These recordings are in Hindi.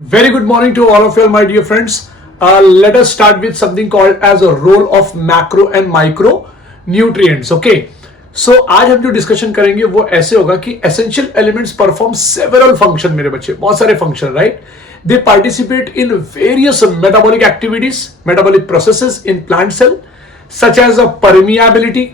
Very good morning to all of you, my dear friends. Let us start with something called as a role of macro and micro nutrients. Okay. So आज हम जो डिस्कशन करेंगे वो ऐसे होगा कि essential elements perform several function मेरे बच्चे बहुत सारे function right they participate in various metabolic activities metabolic processes in plant cell such as a permeability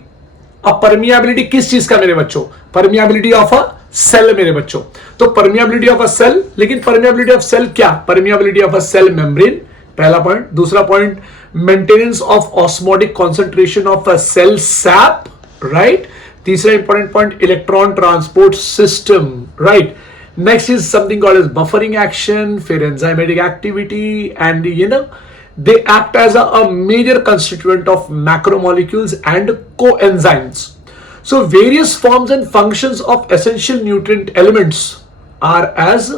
अब परमियाबिलिटी किस चीज का मेरे बच्चों परमियाबिलिटी ऑफ अ सेल मेरे बच्चों तो परमियाबिलिटी ऑफ अ सेल लेकिन परमियाबिलिटी ऑफ सेल क्या permeability of a cell membrane पहला पॉइंट दूसरा point maintenance of osmotic concentration of a cell sap right तीसरा important point electron transport system right next is something called as buffering action फिर enzymatic activity and they act as a major constituent of macromolecules and coenzymes. So various forms and functions of essential nutrient elements are as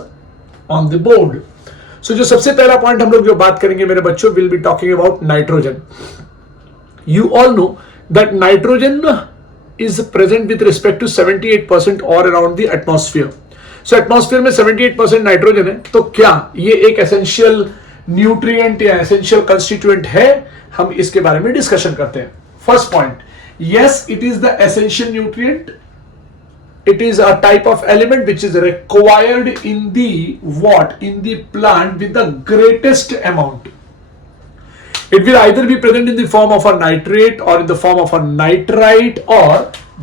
on the board. So जो सबसे पहला पॉइंट हम लोग जो बात करेंगे मेरे बच्चों will be talking about nitrogen. You all know that nitrogen is present with respect to 78% or around the atmosphere. So atmosphere में 78% नाइट्रोजन है तो क्या ये एक essential न्यूट्रिएंट या एसेंशियल कंस्टिट्यूएंट है हम इसके बारे में डिस्कशन करते हैं first point yes it is the essential nutrient it is a type of element which is required in the plant with the greatest amount. It will either be present in the form of a nitrate or in the form of a nitrite or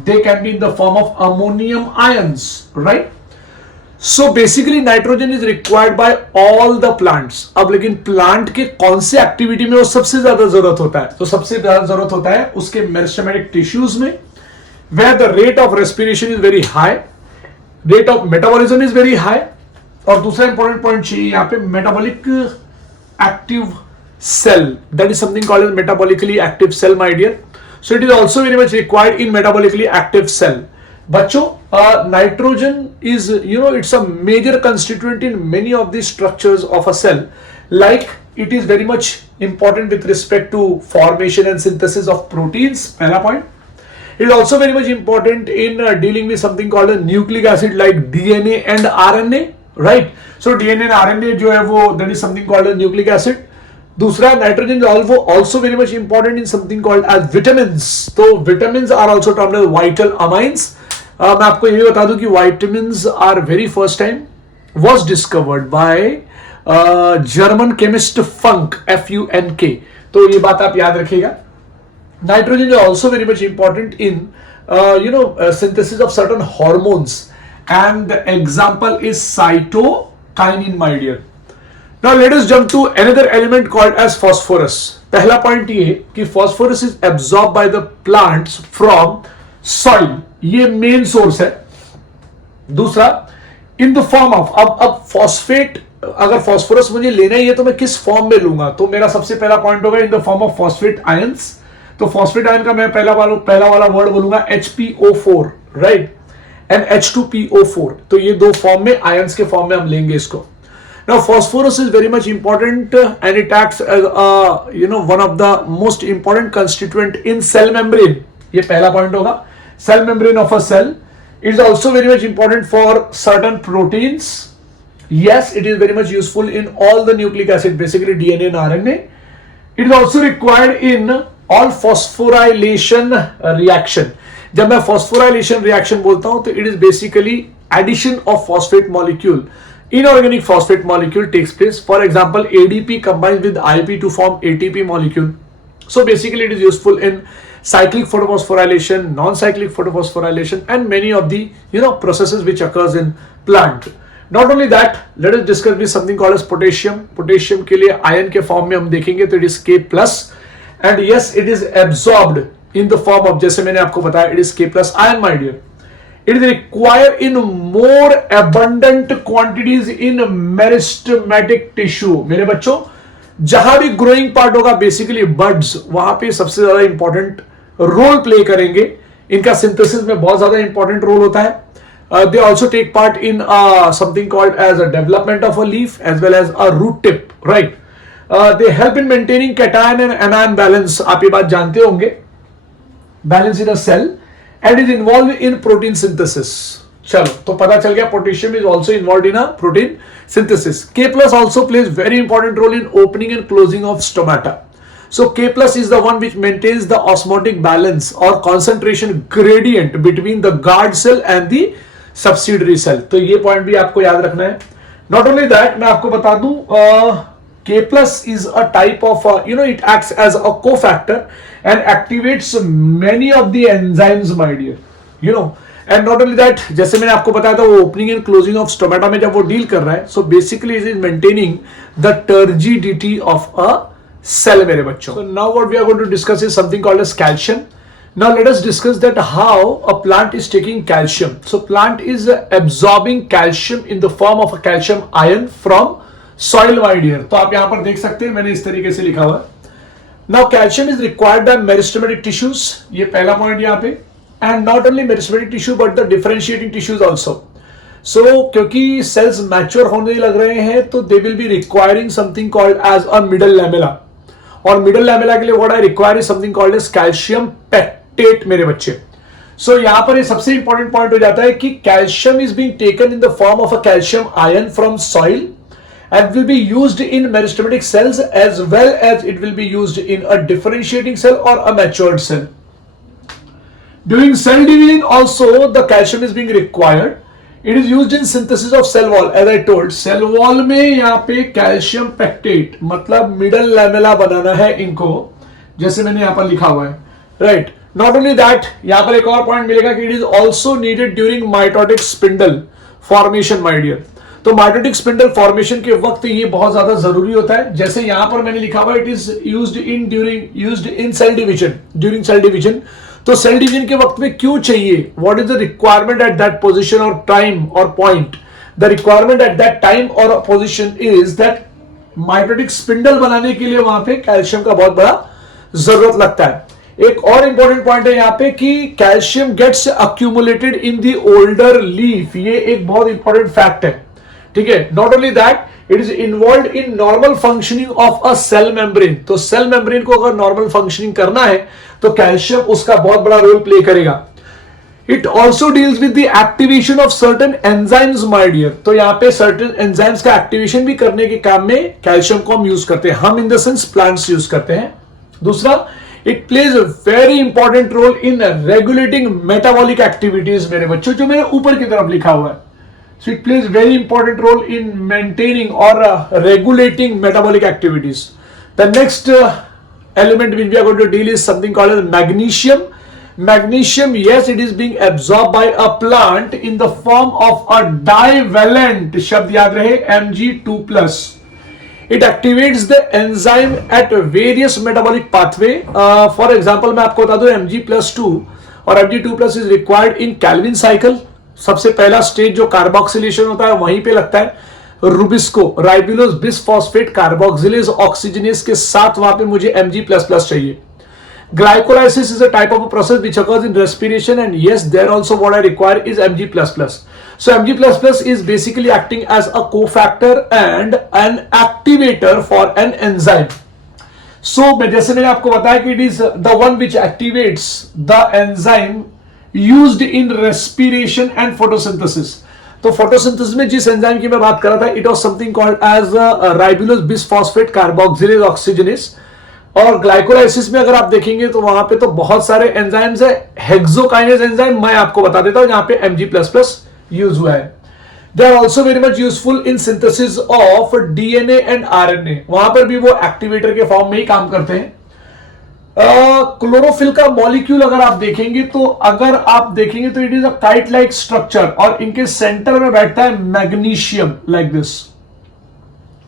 they can be in the form of ammonium ions, right? So basically nitrogen is required by all the plants अब लेकिन प्लांट के कौन से एक्टिविटी में वो सबसे ज्यादा जरूरत होता है तो सबसे ज्यादा जरूरत होता है उसके मेरिस्टेमेटिक टिश्यूज में where the rate of respiration is very high rate of metabolism is very high और दूसरा इंपॉर्टेंट पॉइंट चाहिए यहाँ पे metabolic active cell that is something called as metabolically active cell my dear so it is also very much required in metabolically active cell बच्चों nitrogen is it's a major constituent in many of the structures of a cell like it is very much important with respect to formation and synthesis of proteins pehla point it is also very much important in dealing with something called a nucleic acid like DNA and RNA right so DNA and RNA जो है वो that is something called a nucleic acid दूसरा nitrogen also very much important in something called as vitamins तो vitamins are also termed as vital amines मैं आपको ये भी बता दूं कि vitamins are very first time was discovered by German chemist Funk F-U-N-K तो ये बात आप याद रखिएगा nitrogen is also very much important in synthesis of certain hormones and the example is cytokinin my dear now let us jump to another element called as phosphorus पहला पॉइंट ये कि phosphorus is absorbed by the plants from soil ये मेन सोर्स है दूसरा इन द फॉर्म ऑफ अब फॉस्फेट अगर फॉस्फोरस मुझे लेना ही है तो मैं किस फॉर्म में लूंगा तो मेरा सबसे पहला पॉइंट होगा इन the form of phosphate ions तो फॉस्फेट आयन का मैं पहला वाला वर्ड बोलूंगा HPO4 राइट एंड H2PO4 तो ये दो फॉर्म में आयंस के फॉर्म में हम लेंगे इसको Now phosphorus is very much important and it acts as one of the most important constituent in cell membrane ये पहला पॉइंट होगा cell membrane of a cell it is also very much important for certain proteins yes it is very much useful in all the nucleic acid basically DNA and RNA it is also required in all phosphorylation reaction जब मैं phosphorylation reaction बोलता हूं तो it is basically addition of phosphate molecule inorganic phosphate molecule takes place for example ADP combines with IP to form ATP molecule so basically it is useful in cyclic photophosphorylation non-cyclic photophosphorylation and many of the processes which occurs in plant not only that let us discuss with something called as potassium के लिए ion के form में हम देखेंगे तो it is K plus and yes it is absorbed in the form of जैसे मैंने आपको बताया it is K plus ion my dear it is required in more abundant quantities in meristematic tissue मेरे बच्चों जहां भी ग्रोइंग पार्ट होगा बेसिकली बर्ड्स वहां पे सबसे ज्यादा इंपॉर्टेंट रोल प्ले करेंगे इनका सिंथेसिस में बहुत ज्यादा इंपॉर्टेंट रोल होता है they also take part in something called as a development of a leaf as well as a root tip right they help in maintaining cation and anion balance आप ये बात जानते होंगे balance in a cell and is involve in protein synthesis चलो तो पता चल गया potassium is also involve in a protein synthesis. K plus also plays very important role in opening and closing of stomata. So K plus is the one which maintains the osmotic balance or concentration gradient between the guard cell and the subsidiary cell. तो ये पॉइंट भी आपको याद रखना है. Not only that, मैं आपको बता दूं K plus is a type of it acts as a cofactor and activates many of the enzymes, my dear. And not only that, जैसे मैंने आपको बताया था वो opening and closing of stomata में जब वो डील कर रहा है, so basically it is maintaining the turgidity of a cell मेरे बच्चों. So now what we are going to discuss is something called as calcium. Now let us discuss that how a plant is taking calcium. So plant is absorbing calcium in the form of a calcium ion from soil, my dear. तो आप यहां पर देख सकते हैं मैंने इस तरीके से लिखा हुआ है. Now calcium is required by meristematic tissues, ये पहला पॉइंट यहां पे. And not only meristematic tissue but the differentiating tissues also. So क्योंकि cells mature होने लग रहे हैं तो they will be requiring something called as a middle lamella. और middle lamella के लिए what I require is something called as calcium pectate मेरे बच्चे. So यहाँ पर ये सबसे important point हो जाता है कि calcium is being taken in the form of a calcium ion from soil and will be used in meristematic cells as well as it will be used in a differentiating cell or a matured cell. During cell division also the calcium is being required. It is used in synthesis of cell wall. As I told, cell wall में यहाँ पे calcium pectate मतलब middle lamella बनाना है इनको, जैसे मैंने यहाँ पर लिखा हुआ है, right? Not only that, यहाँ पर एक और पॉइंट मिलेगा कि it is also needed during mitotic spindle formation, my dear. तो माइटोटिक स्पिंडल फॉर्मेशन के वक्त ये बहुत ज्यादा जरूरी होता है. जैसे यहां पर मैंने लिखा हुआ it is used in cell division, during cell division. तो सेल डिवीजन के वक्त में क्यों चाहिए, what is the requirement at that position और टाइम और point. The requirement at that time और position is that mitotic spindle बनाने के लिए वहां पे कैल्शियम का बहुत बड़ा जरूरत लगता है. एक और इंपॉर्टेंट पॉइंट है यहाँ पे कि calcium gets accumulated in the older leaf. ये एक बहुत इंपॉर्टेंट फैक्ट है, ठीक है. Not only that, it is involve in normal functioning of a cell membrane. तो सेल मेम्ब्रेन को अगर नॉर्मल फंक्शनिंग करना है तो कैल्शियम उसका बहुत बड़ा रोल प्ले करेगा. It also deals with the activation of certain enzymes, my dear. तो यहाँ पे सर्टेन एंजाइम्स का एक्टिवेशन भी करने के काम में कैल्शियम को हम यूज करते हैं. हम in the sense plants use करते हैं. दूसरा, it plays a very important role in regulating metabolic activities मेरे बच्चों, जो मेरे ऊपर की तरफ लिखा हुआ है. So it plays very important role in maintaining or regulating metabolic activities. The next element which we are going to deal is something called as magnesium. Magnesium, yes, it is being absorbed by a plant in the form of a divalent, शब्द याद रहे, Mg2+. It activates the enzyme at various metabolic pathway. For example, मैं आपको बता दूं Mg+2 और Mg2+ is required in Calvin cycle. सबसे पहला स्टेज जो कार्बोक्सिलेशन होता है वहीं पे लगता है. Rubisco, ribulose bisphosphate carboxylase oxygenase के साथ वहां पे मुझे Mg++ चाहिए. Glycolysis is a type of a process which occurs in respiration and yes there also what I require is Mg++. So Mg++ is basically acting as a cofactor and an activator for an enzyme. So जैसे मैंने आपको बताया कि it is the one which activates the enzyme used in respiration and photosynthesis. तो फोटोसिंथेसिस में जिस एंजाइम की मैं बात कर रहा था, it was something called as ribulose bisphosphate carboxylase oxygenase. और ग्लाइकोलाइसिस में अगर आप देखेंगे तो वहां पे तो बहुत सारे एंजाइम्स है. हेक्सोकाइनेज एंजाइम मैं आपको बता देता हूं, जहां पे Mg++ यूज हुआ है. They are also very much useful in synthesis of DNA and RNA. वहां पर भी वो एक्टिवेटर के फॉर्म में ही काम करते हैं. क्लोरोफिल का मॉलिक्यूल अगर आप देखेंगे तो it is a kite like structure और इनके सेंटर में बैठता है मैग्नीशियम लाइक दिस.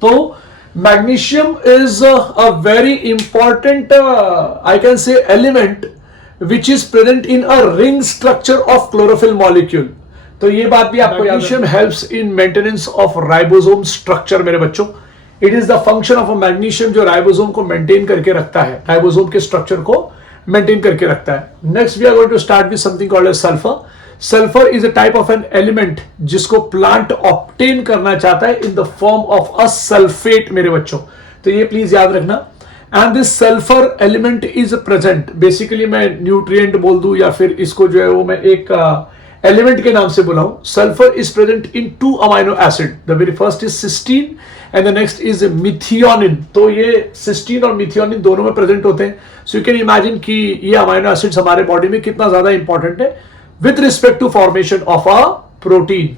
तो magnesium is a very important I can say element which is present in a ring structure of chlorophyll molecule. तो ये बात भी आपको, magnesium helps in maintenance of ribosome structure मेरे बच्चों. It is the function of a magnesium जो राइबोसोम को मेंटेन करके रखता है, राइबोसोम के स्ट्रक्चर को मेंटेन करके रखता है. Next we are going to start with something called as sulphur. Sulphur is a type of an element जिसको प्लांट ऑब्टेन करना चाहता है in the form of a sulphate मेरे बच्चों. तो ये प्लीज याद रखना. And this sulphur element is present, basically मैं न्यूट्रिएंट बोल दूं या फिर इसको जो है वो मैं एक एलिमेंट के नाम से बुलाऊं, sulphur is present in 2 amino acid, the very first is cysteine and the next is methionine. तो ये सिस्टीन और मिथियोनिन दोनों में प्रेजेंट होते हैं। सो यू कैन इमेजिन कि ये अमाइनो एसिड्स हमारे बॉडी में कितना ज्यादा इंपॉर्टेंट है with respect to formation of a protein.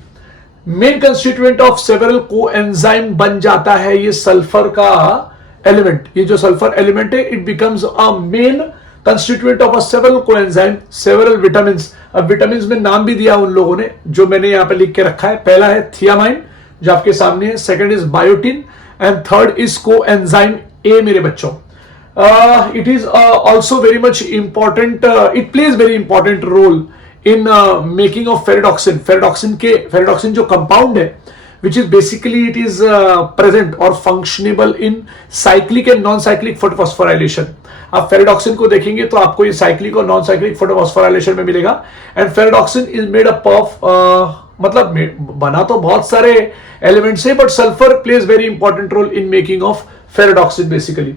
Main constituent of several coenzyme बन जाता है ये सल्फर का एलिमेंट। ये जो सल्फर एलिमेंट है it becomes a main constituent of a several coenzyme, several vitamins. अब विटामिन्स में नाम भी दिया उन लोगों ने जो मैंने यहां पे लिख के रखा है। पहला है थियामाइन जो आपके सामने है, second is biotin and third is coenzyme A मेरे बच्चों। It is also very much important, it plays very important role in making of ferredoxin. Ferredoxin जो कंपाउंड है which is basically it is present or functionable in cyclic and non-cyclic photosphorylation। आप फेरेडॉक्सिन को देखेंगे तो आपको ये साइक्लिक और नॉन साइक्लिक फोटोफॉस्फोराइलेशन में मिलेगा। And ferredoxin is made up of मतलब बना तो बहुत सारे एलिमेंट्स है but sulphur plays very important role in making of ferredoxin basically.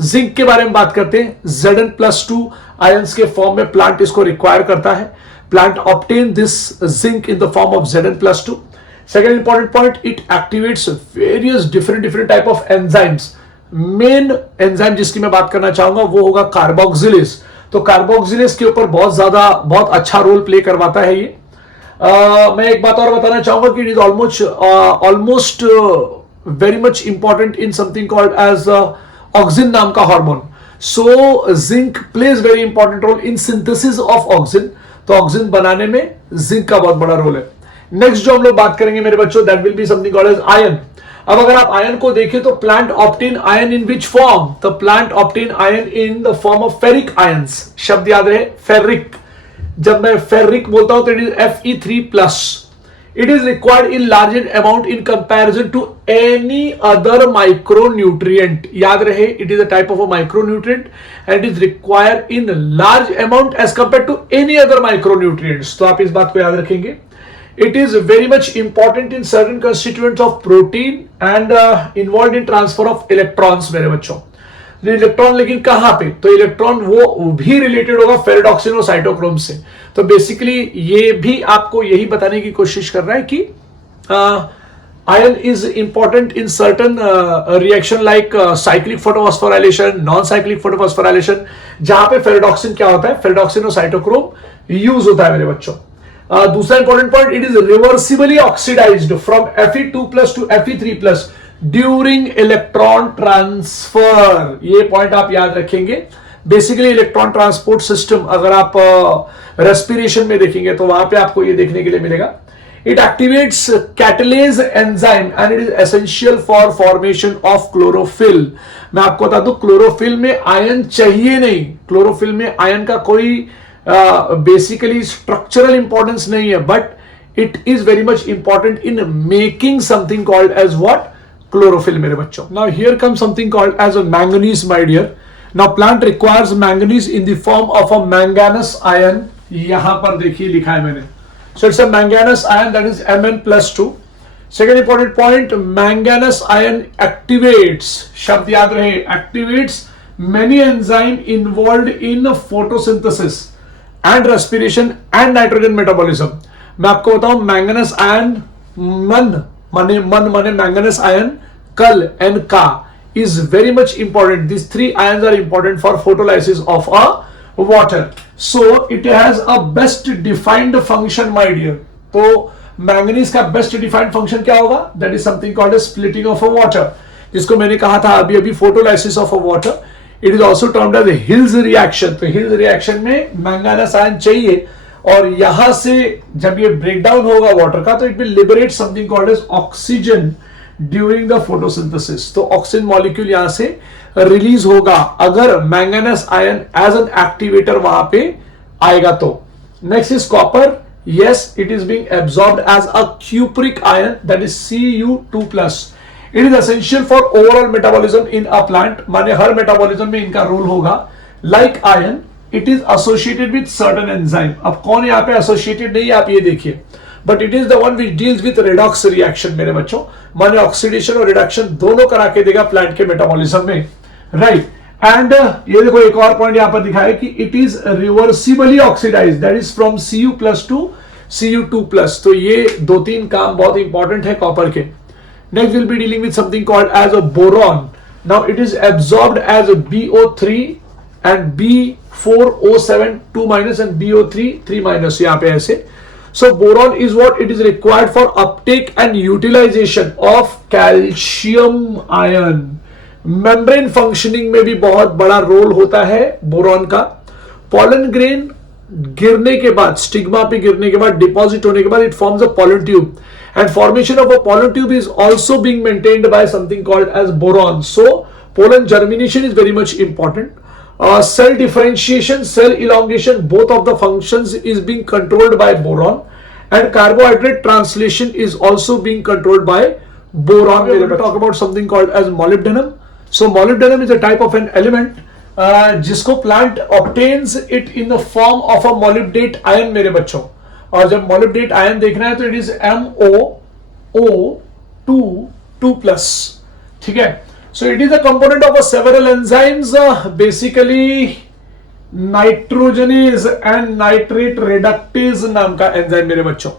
Zinc के बारे में बात करते हैं। Zn+2 आयंस के फॉर्म में प्लांट इसको रिक्वायर करता है। Plant obtain this zinc in the form of Zn+2। Second important point, it activates various different type of enzymes। Main enzyme जिसकी मैं बात करना चाहूंगा वो होगा कार्बोक्सिलेज। तो कार्बोक्सिलेज के ऊपर बहुत अच्छा रोल प्ले करवाता है ये। मैं एक बात और बताना चाहूंगा कि it is almost very much important in something called as auxin नाम का hormone. So zinc plays very important role in synthesis of auxin. तो ऑक्सिन बनाने में जिंक का बहुत बड़ा रोल है। नेक्स्ट जो हम लोग बात करेंगे मेरे बच्चों that will be something called as iron. अब अगर आप आयन को देखें तो plant obtain iron in which form? The plant obtain iron in the form of ferric ions. शब्द याद रहे फेरिक। जब मैं फेरिक बोलता हूं तो it is Fe3+। It is required in large amount in comparison to any other micronutrient. याद रहे it is a type of a micronutrient and is required in large amount as compare to any other micronutrients. तो आप इस बात को याद रखेंगे। It is very much important in certain constituents of protein and involved in transfer of electrons मेरे बच्चों। इलेक्ट्रॉन लेकिन कहां पे? तो इलेक्ट्रॉन वो भी रिलेटेड होगा फेरेडॉक्सिन और साइटोक्रोम से। तो बेसिकली ये भी आपको यही बताने की कोशिश कर रहा है कि ion is important in certain reaction like cyclic photophosphorylation, non cyclic photophosphorylation, जहां पे फेरेडॉक्सिन क्या होता है, फेरेडॉक्सिन और साइटोक्रोम यूज होता है मेरे बच्चों। दूसरा important point, it is reversibly oxidised from Fe2+ to Fe3+ during electron transfer. ये पॉइंट आप याद रखेंगे। बेसिकली इलेक्ट्रॉन ट्रांसपोर्ट सिस्टम अगर आप रेस्पिरेशन में देखेंगे तो वहां पे आपको ये देखने के लिए मिलेगा। It activates catalase enzyme and it is essential for formation of chlorophyll. मैं आपको बता दूं क्लोरोफिल में आयन चाहिए नहीं। क्लोरोफिल में आयन का कोई बेसिकली स्ट्रक्चरल इंपॉर्टेंस नहीं है but it is very much important in making something called as what? Chlorophyll मेरे बच्चों। Now here come something called as a manganese my dear. Now plant requires manganese in the form of a manganous ion. यहां पर देखिए लिखा है मैंने। So it's a manganous ion that is Mn+2। Second important point, manganous ion activates, शब्द याद रहे, activates many enzyme involved in photosynthesis and respiration and nitrogen metabolism. मैं आपको बताऊं मैंगनस आयन मन माने मैंगनस आयन, कल एंड का is very much important. These 3 ions are important for photolysis of a water. So it has a best defined function my dear. तो मैंगनीज का बेस्ट डिफाइंड फंक्शन क्या होगा? That is something called splitting of a water, जिसको मैंने कहा था अभी photolysis of a water. It is also termed as Hill's reaction. तो हिल्स रिएक्शन में मैंगानस आयन चाहिए और यहां से जब ये ब्रेकडाउन होगा वाटर का तो it will liberate something called as oxygen during the photosynthesis. तो ऑक्सीजन मॉलिक्यूल यहां से रिलीज होगा अगर manganous ion as an activator वहां पे आएगा तो। Next is copper. yes, it is being absorbed as a cupric ion, that is Cu2+. It is essential for overall metabolism in a plant. माने हर मेटाबॉलिज्म में इनका रोल होगा। Like iron, it is associated with certain enzyme. अब कौन यहाँ पे associated नहीं है आप ये देखिए, but it is the one which deals with redox reaction मेरे बच्चों। माने ऑक्सीडेशन और रिडक्शन दोनों करा के देगा प्लांट के मेटाबॉलिज्म में, राइट। एंड ये देखो एक और पॉइंट यहां पर दिखाया कि it is reversibly oxidise, that is from Cu+ to Cu2+, तो ये 2-3 काम बहुत इंपॉर्टेंट है कॉपर के। Next will be dealing with something called as a boron. Now it is absorbed as BO3 and B4O7 2- and BO3 3-, यहाँ पे ऐसे। So boron is what it is required for uptake and utilization of calcium ion. Membrane functioning में भी बहुत बड़ा रोल होता है बोरॉन का। पॉलन ग्रेन गिरने के बाद, स्टिग्मा पे गिरने के बाद, डिपॉजिट होने के बाद, it forms a pollen tube and formation of a pollen tube is also being maintained by something called as boron. So pollen germination is very much important. Cell differentiation, cell elongation, both of the functions is being controlled by boron, and carbohydrate translation is also being controlled by boron. We are going to talk about something called as molybdenum. So molybdenum is a type of an element जिसको plant obtains it in the form of a molybdate ion मेरे बच्चों. और जब molybdate ion देखना है तो it is MoO2+, ठीक है. So it is a component of a several enzymes, basically nitrogenase and nitrate reductase नाम का एंजाइम मेरे बच्चों.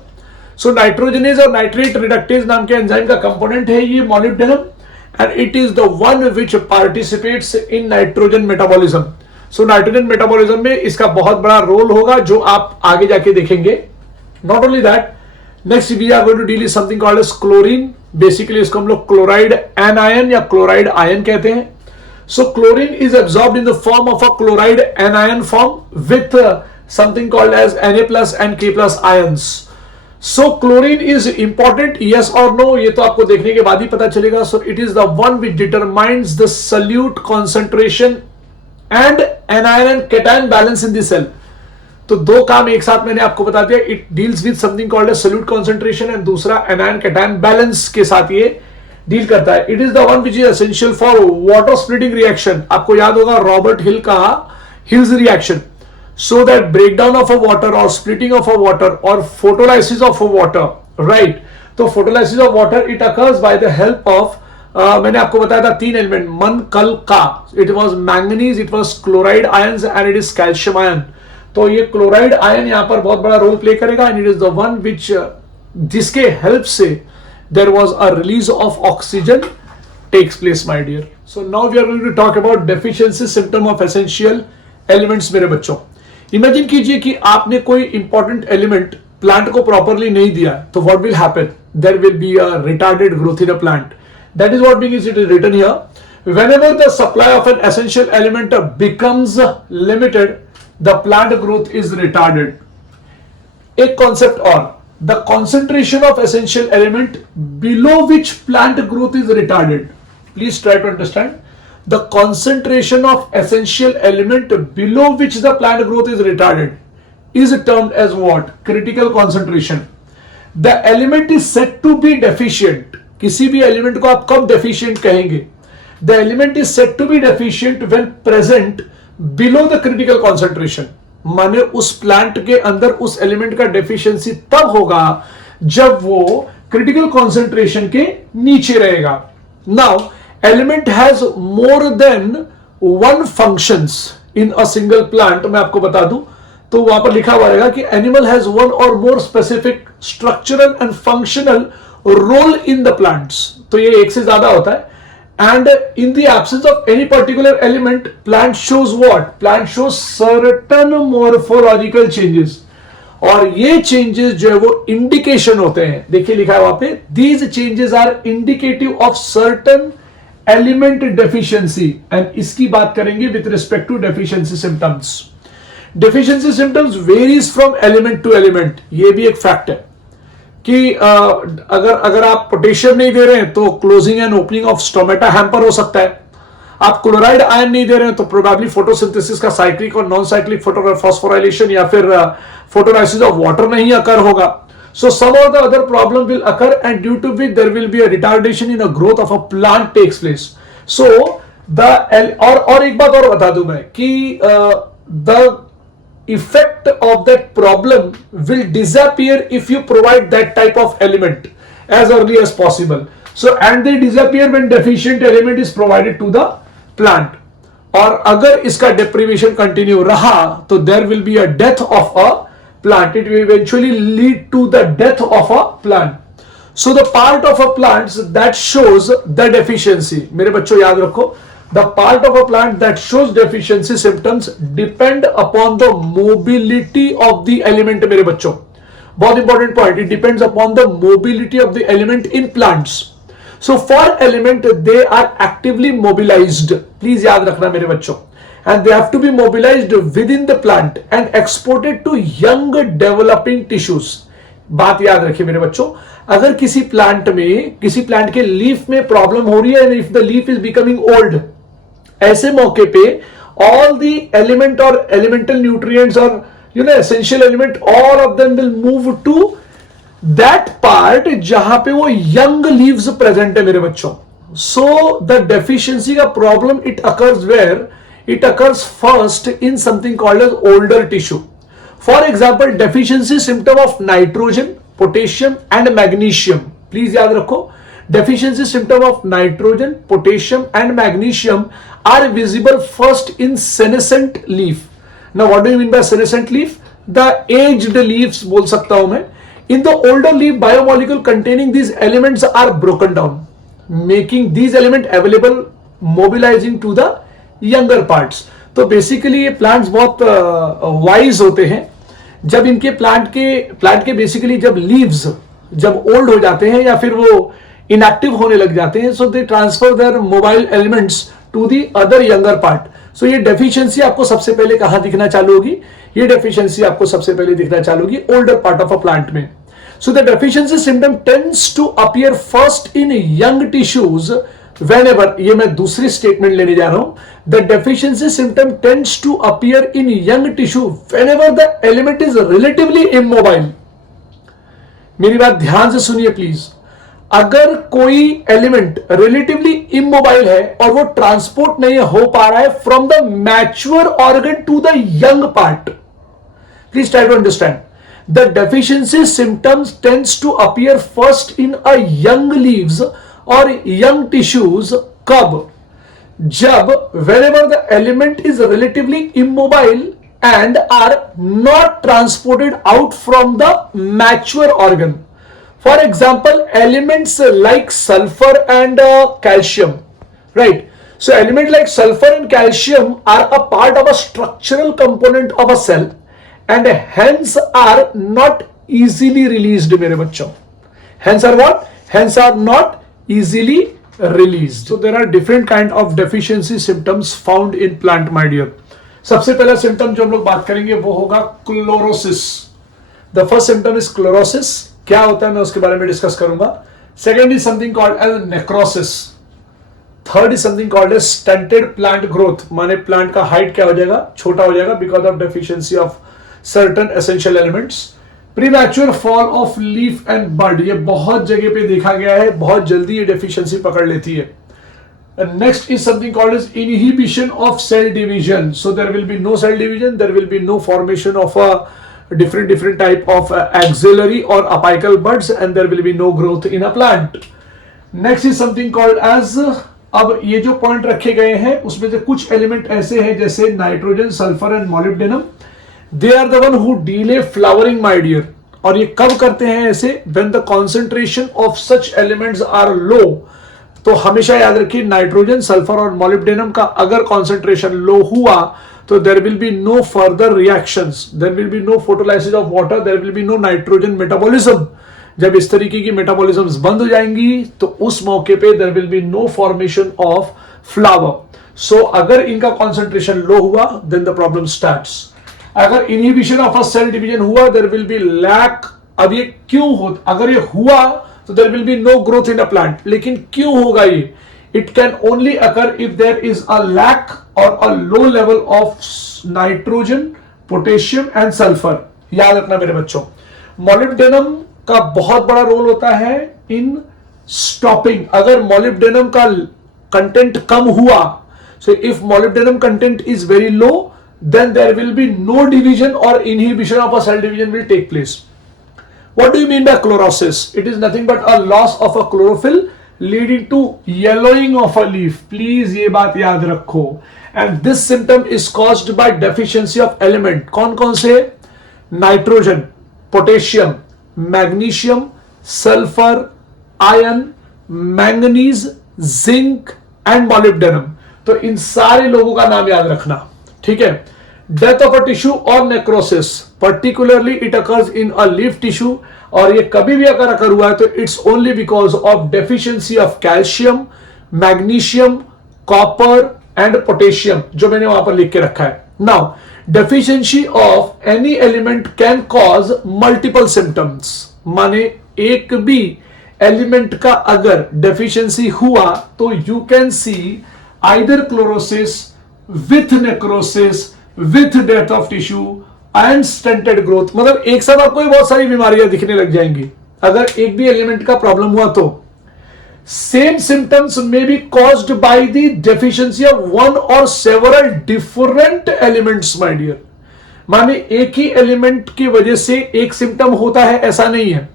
So nitrogenase और nitrate reductase नाम के एंजाइम का कंपोनेंट है ये molybdenum, and it is the one which participates in nitrogen metabolism. So nitrogen metabolism में इसका बहुत बड़ा रोल होगा जो आप आगे जाके देखेंगे. Not only that, next we are going to deal with something called as chlorine. Basically इसको हम लोग क्लोराइड एनायन या क्लोराइड आयन कहते हैं. So chlorine is absorbed in the form of a chloride anion form with something called as Na+ and K+ ions. So chlorine is important, yes और नो, ये तो आपको देखने के बाद ही पता चलेगा. So it is the one which determines the solute concentration and anion and cation balance in the cell. तो दो काम एक साथ मैंने आपको बता दिया. It deals with something called as solute concentration and दूसरा एनायन कैटायन बैलेंस के साथ ये डील करता है. It is the one which is essential for water splitting reaction. आपको याद होगा रॉबर्ट हिल का Hill's reaction. So that breakdown of a water और स्प्लिटिंग ऑफ अ वाटर और photolysis of a water, right. तो photolysis of water it occurs by the help of मैंने आपको बताया था 3 एलिमेंट मन कल का. It was manganese, it was chloride ions and it is calcium ion. तो ये क्लोराइड आयन यहां पर बहुत बड़ा रोल प्ले करेगा and it is the one which जिसके हेल्प से there was a release of oxygen takes place my dear. So now we are going to talk about deficiency symptom of essential elements मेरे बच्चों. इमेजिन कीजिए कि आपने कोई इंपॉर्टेंट एलिमेंट प्लांट को प्रॉपरली नहीं दिया तो what will happen? There will be a retarded growth in a plant. That is what being it is written here. Whenever the supply of an essential element becomes limited, the plant growth is retarded. एक concept और, the concentration of essential element below which plant growth is retarded. Please try to understand. The concentration of essential element below which the plant growth is retarded is termed as what? Critical concentration. The element is said to be deficient. किसी भी element को आप कब deficient कहेंगे? The element is said to be deficient when present below the critical concentration. माने उस प्लांट के अंदर उस एलिमेंट का डेफिशिएंसी तब होगा जब वो क्रिटिकल कॉन्सेंट्रेशन के नीचे रहेगा. Now element has more than one functions in a single plant. मैं आपको बता दूं तो वहां पर लिखा हुआ रहेगा कि एनिमल हैज वन और more specific structural and functional role in the plants. तो ये एक से ज्यादा होता है. And in the absence of any particular element, plant shows what? Plant shows certain morphological changes. और ये changes जो है वो indication होते हैं. देखिए लिखा है वहां पे, these changes are indicative of certain element deficiency. And इसकी बात करेंगे with respect to deficiency symptoms. Deficiency symptoms varies from element to element. ये भी एक fact है कि अगर आप पोटेशियम नहीं दे रहे हैं तो closing and opening of stomata hamper हो सकता है. आप क्लोराइड आयन नहीं दे रहे हैं तो प्रोबेबली फोटोसिंथेसिस का साइक्लिक और नॉन साइक्लिक फोस्फोराइलेशन या फिर फोटोलाइसिस ऑफ वाटर नहीं अकर होगा. So some of the other problem will occur and due to which there will be a retardation in a growth of a plant takes place. So the और एक बात और बता दूं मैं कि the effect of that problem will disappear if you provide that type of element as early as possible. So and they disappear when deficient element is provided to the plant. और अगर इसका deprivation continue रहा तो there will be a death of a plant. It will eventually lead to the death of a plant. So the part of a plant that shows the deficiency, मेरे बच्चों याद रखो, the part of a plant that shows deficiency symptoms depend upon the mobility of the element. मेरे बच्चों बहुत important point, it depends upon the mobility of the element in plants. So for element they are actively mobilized. Please याद रखना मेरे बच्चों, and they have to be mobilized within the plant and exported to young developing tissues. बात याद रखिए मेरे बच्चों, अगर किसी प्लांट में, किसी प्लांट के लीफ में प्रॉब्लम हो रही है, if the leaf is becoming old, ऐसे मौके पे ऑल द एलिमेंट और एलिमेंटल न्यूट्रिएंट्स और essential element, all of them will move to that part जहां पे वो यंग लीव्स प्रेजेंट है मेरे बच्चों. सो द डेफिशिएंसी का problem it occurs where, it occurs first in something called as older tissue. For example, deficiency symptom of nitrogen, potassium and magnesium. Please याद रखो, deficiency symptom of nitrogen, potassium and magnesium are visible first in senescent leaf. Now what do you mean by senescent leaf? The aged leaves बोल सकता हूं मैं. In the older leaf, biomolecule containing these elements are broken down, making these elements available, mobilizing to the younger parts. तो बेसिकली ये प्लांट्स बहुत वाइज होते हैं. जब इनके प्लांट के बेसिकली जब लीव्स जब ओल्ड हो जाते हैं या फिर वो इनएक्टिव होने लग जाते हैं, so they transfer their mobile elements to the other younger part. So ये डेफिशिएंसी आपको सबसे पहले कहां दिखना चालू होगी? ये डेफिशिएंसी आपको सबसे पहले दिखना चालू होगी older part of a plant में. So the deficiency symptom tends to appear first in young tissues whenever, ये मैं दूसरी स्टेटमेंट लेने जा रहा हूं, the deficiency symptom tends to appear in young tissue whenever the element is relatively immobile. मेरी बात ध्यान से सुनिए प्लीज. अगर कोई एलिमेंट रिलेटिवली इमोबाइल है और वो ट्रांसपोर्ट नहीं हो पा रहा है from the mature organ to the young part, please try to understand. The deficiency symptoms tends to appear first in a young leaves और यंग टिश्यूज. कब? जब whenever the element is relatively immobile and are not transported out from the mature organ. For example, elements like sulfur and calcium, right? So elements like sulfur and calcium are a part of a structural component of a cell and hence are not easily released. मेरे बच्चों, hence are what? Hence are not easily released. So there are different kind of deficiency symptoms found in plant, my dear. सबसे पहला सिम्टम जो हम लोग बात करेंगे वो होगा chlorosis. The first symptom is chlorosis. क्या होता है मैं उसके बारे में डिस्कस करूंगा. Second is something called as necrosis. Third is something called as stunted plant growth, माने प्लांट का हाइट क्या हो जाएगा? छोटा हो जाएगा because of deficiency of certain essential elements. Premature fall of leaf and bud, ये बहुत जगह पे देखा गया है, बहुत जल्दी ये डेफिशिएंसी पकड़ लेती है. Next is something called is inhibition of cell division. So there will be no cell division, there will be no formation of a different type of axillary or apical buds and there will be no growth in a plant. Next is something called as, अब ये जो पॉइंट रखे गए हैं उसमें से कुछ एलिमेंट ऐसे हैं जैसे nitrogen, sulphur and molybdenum. They are the one who delay flowering, my dear. और ये कब करते हैं ऐसे? When the concentration of such elements are low. तो हमेशा याद रखिए नाइट्रोजन, सल्फर और मोलिब्डेनम का अगर कॉन्सेंट्रेशन लो हुआ तो there will be no further reactions, there will be no photolysis of water, there will be no nitrogen metabolism. जब इस तरीके की मेटाबॉलिज्म्स बंद हो जाएंगी तो उस मौके पे there will be no formation of flower. So अगर इनका कॉन्सेंट्रेशन लो हुआ देन द प्रॉब्लम स्टार्ट्स. अगर inhibition of a cell division हुआ देयर विल बी लैक. अब ये क्यों हो? अगर ये हुआ तो there will be no growth in a plant. लेकिन क्यों होगा ये? It can only occur if there is a lack और a low level of nitrogen, potassium and sulphur. याद रखना मेरे बच्चों, मोलिब्डेनम का बहुत बड़ा रोल होता है इन स्टॉपिंग. अगर मोलिब्डेनम का कंटेंट कम हुआ, so if molybdenum content is very low, then there will be no division or inhibition of a cell division will take place. What do you mean by chlorosis? It is nothing but a loss of a chlorophyll leading to yellowing of a leaf. Please ये बात याद रखो. And this symptom is caused by deficiency of element. कौन कौन से? Nitrogen, potassium, magnesium, sulphur, iron, manganese, zinc and molybdenum. तो इन सारे लोगों का नाम याद रखना, ठीक है। डेथ ऑफ अ टिश्यू और necrosis, particularly it occurs in a leaf tissue, और ये कभी भी अगर अकर हुआ है तो it's only because of deficiency of calcium, magnesium, copper and potassium, जो मैंने वहां पर लिख के रखा है। Now deficiency of any element can cause multiple symptoms, माने एक भी एलिमेंट का अगर डेफिशिएंसी हुआ तो you can see either chlorosis with necrosis with death of tissue and stunted growth, मतलब एक साथ आपको बहुत सारी बीमारियां दिखने लग जाएंगी अगर एक भी एलिमेंट का प्रॉब्लम हुआ तो। Same symptoms may be caused by the deficiency of one और several different elements my dear, माने एक ही एलिमेंट की वजह से एक सिम्टम होता है ऐसा नहीं है,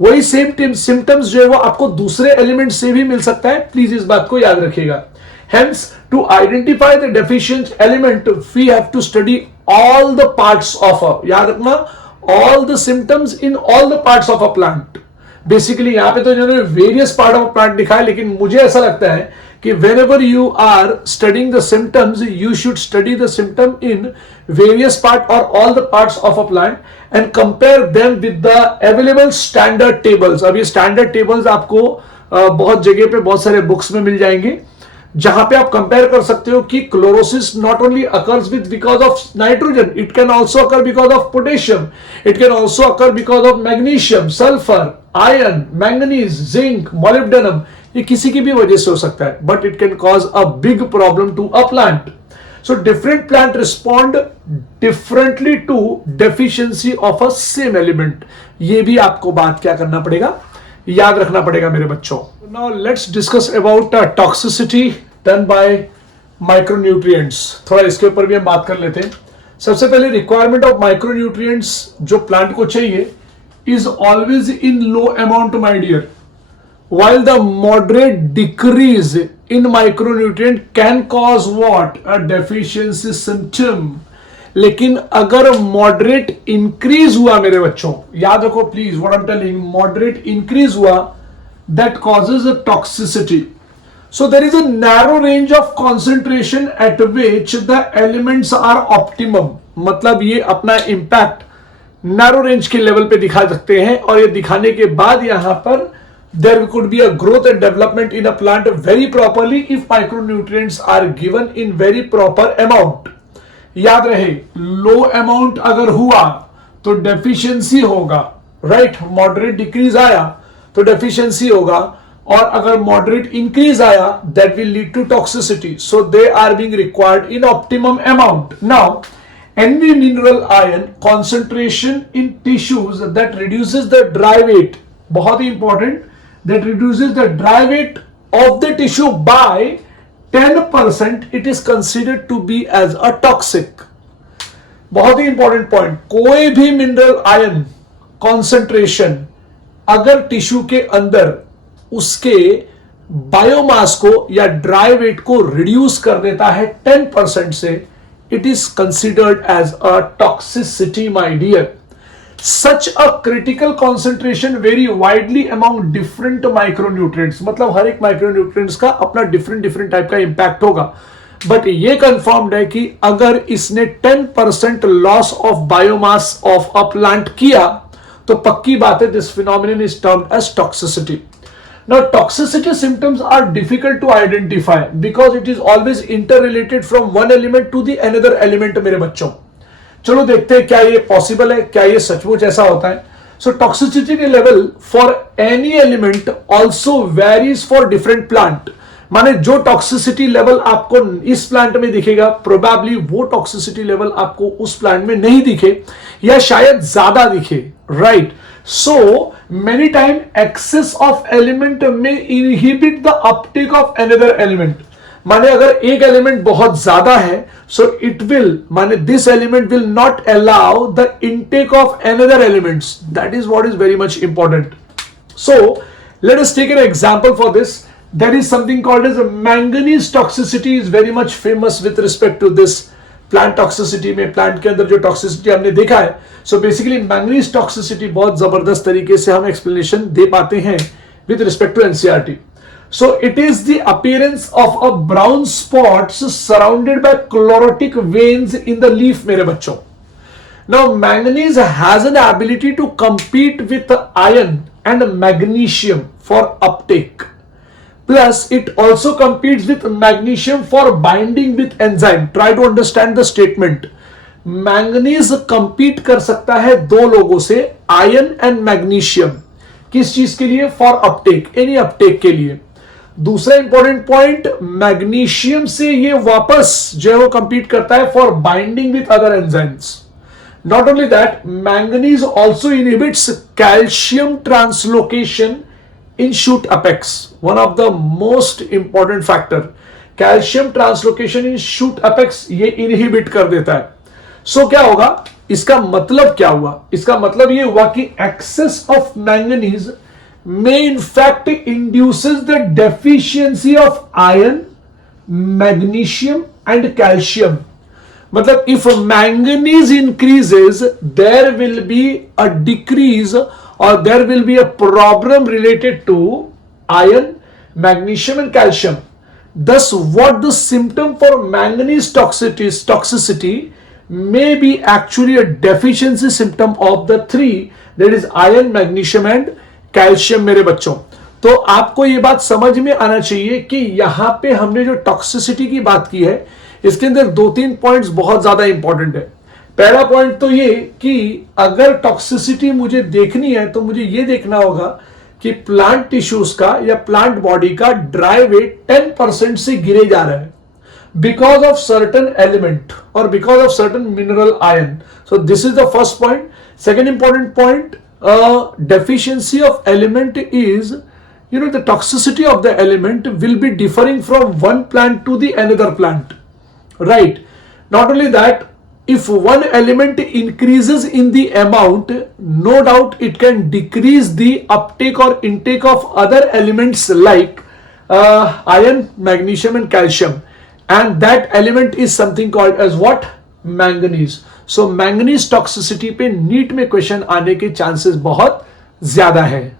वही सेम सिम्टम्स जो है वो आपको दूसरे एलिमेंट से भी मिल सकता है, प्लीज इस बात को याद रखिएगा। Hence, to identify the deficient element, we have to study all the parts of a, याद रखना, all the symptoms in all the parts of a plant. Basically, यहाँ पे तो इन्होंने various part of a plant लिखा है, लेकिन मुझे ऐसा लगता है कि whenever you are studying the symptoms, you should study the symptom in various part or all the parts of a plant and compare them with the available standard tables. अब ये standard tables आपको बहुत जगह पे बहुत सारे बुक्स में मिल जाएंगे, जहां पे आप कंपेयर कर सकते हो कि chlorosis not only occurs with because of nitrogen, it can also occur because of potassium, it can also occur because of magnesium, sulphur, iron, manganese, zinc, molybdenum, ये किसी की भी वजह से हो सकता है, but it can cause a big problem to a plant. So different plant respond differently to deficiency of a same element, ये भी आपको बात क्या करना पड़ेगा, याद रखना पड़ेगा मेरे बच्चों। Now let's discuss about toxicity done by micronutrients, थोड़ा इसके ऊपर भी हम बात कर लेते हैं। सबसे पहले रिक्वायरमेंट ऑफ माइक्रोन्यूट्रिएंट्स जो प्लांट को चाहिए is always in low amount my dear, while the moderate decrease in micronutrient can cause what, a deficiency symptom। लेकिन अगर मॉडरेट इंक्रीज हुआ मेरे बच्चों, याद रखो please what I am telling, moderate increase हुआ that causes a toxicity. So there is a narrow range of concentration at which the elements are optimum, मतलब ये अपना इंपैक्ट नैरो रेंज के लेवल पे दिखा सकते हैं, और ये दिखाने के बाद यहां पर there could be a growth and development in a plant very properly if micronutrients are given in very proper amount। याद रहे लो अमाउंट अगर हुआ तो डेफिशिएंसी होगा, राइट, मॉडरेट डिक्रीज आया तो डेफिशिएंसी होगा, और अगर मॉडरेट इंक्रीज आया that will lead to toxicity, so they are being required in optimum amount. Now any mineral iron concentration in tissues that reduces the dry weight, बहुत ही important, that reduces the dry weight of the tissue by 10%, it is considered to be as a toxic। बहुत ही इंपॉर्टेंट पॉइंट, कोई भी मिनरल आयन कॉन्सेंट्रेशन अगर टिश्यू के अंदर उसके बायोमास को या ड्राई वेट को रिड्यूस कर देता है 10% से, it is considered as a toxicity my dear। Such a critical concentration vary widely among different micronutrients, मतलब हर एक माइक्रोन्यूट्रिएंट्स का अपना डिफरेंट टाइप का इंपैक्ट होगा, बट ये कंफर्म्ड है कि अगर इसने 10% loss of biomass of a plant किया तो पक्की बात है this phenomenon is termed as toxicity. Now toxicity symptoms are difficult to identify because it is always interrelated from one element to the another element मेरे बच्चों। चलो देखते हैं क्या ये पॉसिबल है, क्या ये सचमुच ऐसा होता है। So toxicity level for any element also varies for different plant, माने जो टॉक्सिसिटी लेवल आपको इस प्लांट में दिखेगा प्रोबेबली वो टॉक्सिसिटी लेवल आपको उस प्लांट में नहीं दिखे या शायद ज्यादा दिखे, right. So many times excess of element may inhibit the uptake of another element, माने अगर एक एलिमेंट बहुत ज्यादा है so it will, माने this element will not allow the intake of another elements, that is what is very much important। So let us take an example for this। There is something called as a manganese toxicity is very much famous with respect to this plant toxicity में, प्लांट के अंदर जो टॉक्सिसिटी हमने देखा है, सो बेसिकली मैंगनीज टॉक्सिसिटी बहुत जबरदस्त तरीके से हम एक्सप्लेनेशन दे पाते हैं with respect to NCERT. So it is the appearance of a brown spots surrounded by chlorotic veins in the leaf, मेरे बच्चों. Now manganese has an ability to compete with iron and magnesium for uptake. Plus it also competes with magnesium for binding with enzyme. Try to understand the statement. Manganese compete कर सकता है दो लोगों से, iron and magnesium. किस चीज के लिए? For uptake, any uptake के लिए. दूसरा इंपॉर्टेंट पॉइंट, मैग्नीशियम से ये वापस जो है वो कंपीट करता है for binding with other enzymes. Not only that, manganese also inhibits calcium translocation in shoot apex. One of the most important factor, calcium translocation in shoot apex ये इनहिबिट कर देता है. सो क्या होगा? इसका मतलब क्या हुआ? इसका मतलब ये हुआ कि excess of manganese may in fact induces the deficiency of iron, magnesium and calcium. मतलब if manganese increases, there will be a decrease or there will be a problem related to iron, magnesium and calcium. Thus what the symptom for manganese toxicity may be actually a deficiency symptom of the three, that is iron, magnesium and calcium. मेरे बच्चों, तो आपको यह बात समझ में आना चाहिए कि यहां पे हमने जो टॉक्सिसिटी की बात की है, इसके अंदर दो तीन पॉइंट्स बहुत ज्यादा इंपॉर्टेंट है. पहला पॉइंट तो ये कि अगर टॉक्सिसिटी मुझे देखनी है तो मुझे यह देखना होगा कि प्लांट टिश्यूज का या प्लांट बॉडी का ड्राई वेट 10% से गिरे जा रहा है बिकॉज ऑफ सर्टन एलिमेंट और because of certain mineral ion. So this is the first point. Second important point, deficiency of element is, the toxicity of the element will be differing from one plant to the another plant, right? Not only that, if one element increases in the amount, no doubt it can decrease the uptake or intake of other elements like iron, magnesium and calcium, and that element is something called as what? Manganese. So manganese toxicity पे नीट में क्वेश्चन आने के चांसेस बहुत ज्यादा है.